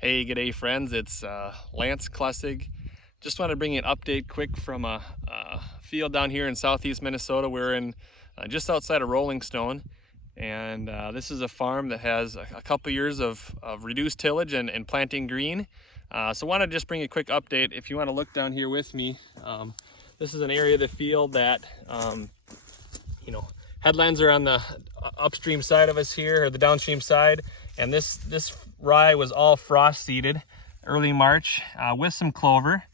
Hey, g'day friends, it's Lance Klessig. Just wanted to bring you an update quick from a field down here in southeast Minnesota. We're in just outside of Rolling Stone, and this is a farm that has a couple years of reduced tillage and planting green. So I want to just bring a quick update. If you want to look down here with me, this is an area of the field that, headlands are on the upstream side of us here, or the downstream side, and this rye was all frost seeded early March with some clover.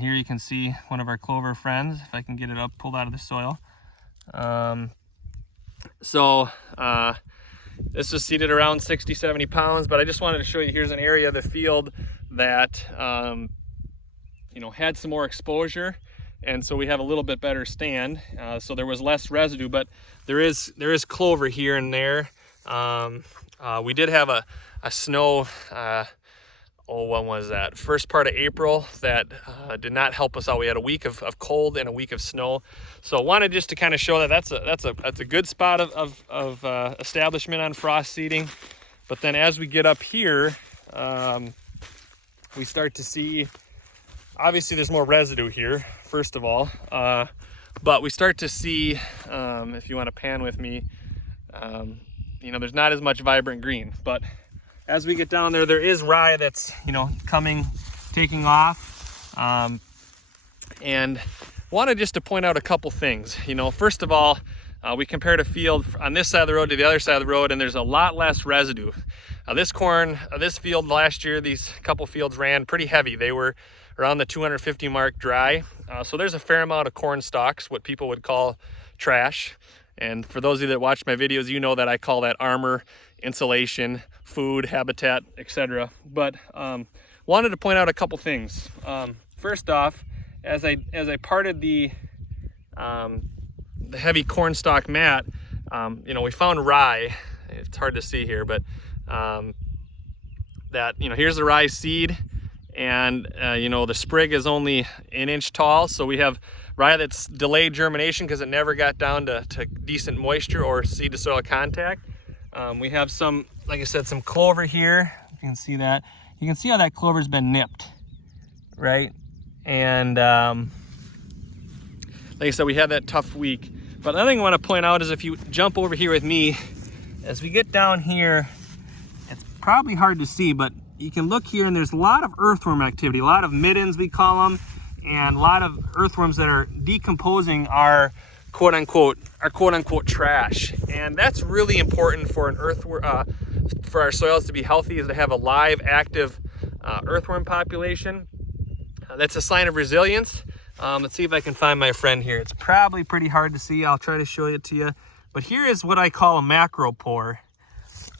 Here you can see one of our clover friends, if I can get it up, pulled out of the soil. This was seeded around 60-70 pounds, but I just wanted to show you, here's an area of the field that had some more exposure, and so we have a little bit better stand. So there was less residue, but there is clover here and there. We did have a snow, when was that? First part of April that did not help us out. We had a week of cold and a week of snow. So I wanted just to kind of show that that's a good spot of establishment on frost seeding. But then as we get up here, we start to see, obviously there's more residue here, first of all. But we start to see, if you want to pan with me, there's not as much vibrant green, but as we get down there is rye that's, taking off. And wanted just to point out a couple things. First of all, we compared a field on this side of the road to the other side of the road, and there's a lot less residue. This field last year, these couple fields ran pretty heavy. They were around the 250 mark dry. So there's a fair amount of corn stalks, what people would call trash. And for those of you that watch my videos, you know that I call that armor, insulation, food, habitat, etc. But wanted to point out a couple things. First off, as I parted the heavy corn stalk mat, we found rye. It's hard to see here, but here's the rye seed, and the sprig is only an inch tall, so we have rye that's delayed germination because it never got down to decent moisture or seed to soil contact. We have some, like I said, some clover here. You can see that. You can see how that clover's been nipped, right? And like I said, we had that tough week. But another thing I want to point out is if you jump over here with me, as we get down here, it's probably hard to see, but you can look here and there's a lot of earthworm activity, a lot of middens we call them, and a lot of earthworms that are decomposing our quote unquote trash. And that's really important for an for our soils to be healthy, is to have a live, active earthworm population. That's a sign of resilience. Let's see if I can find my friend here. It's probably pretty hard to see. I'll try to show it to you. But here is what I call a macropore.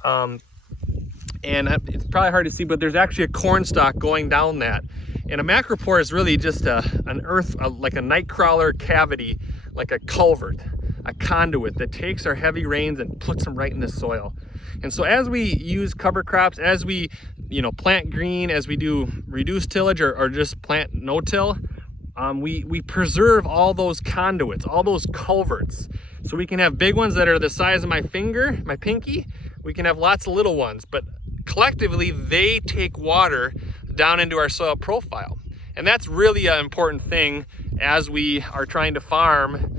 And it's probably hard to see, but there's actually a corn stalk going down that. And a macropore is really just like a night crawler cavity, like a culvert, a conduit that takes our heavy rains and puts them right in the soil. And so as we use cover crops, as we plant green, as we do reduced tillage or just plant no-till, we preserve all those conduits, all those culverts. So we can have big ones that are the size of my finger, my pinky. We can have lots of little ones, but collectively they take water down into our soil profile. And that's really an important thing as we are trying to farm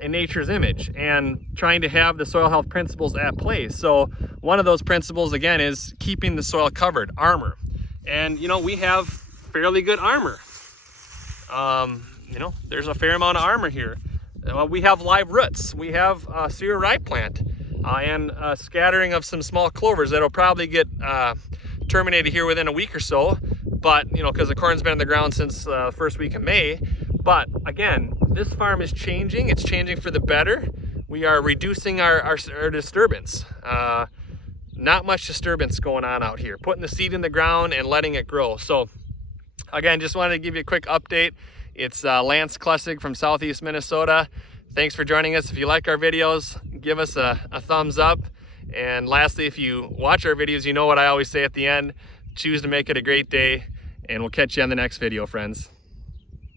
in nature's image and trying to have the soil health principles at play. So one of those principles, again, is keeping the soil covered, armor. And we have fairly good armor. There's a fair amount of armor here. We have live roots. We have a cereal rye plant and a scattering of some small clovers that'll probably get terminated here within a week or so, but because the corn's been in the ground since the first week of May. But again, this farm is changing. It's changing for the better. We are reducing our disturbance. Not much disturbance going on out here, putting the seed in the ground and letting it grow. So again, just wanted to give you a quick update. It's Lance Klessig from southeast Minnesota. Thanks for joining us. If you like our videos, give us a thumbs up. And lastly, if you watch our videos, you know what I always say at the end: choose to make it a great day, and we'll catch you on the next video, friends.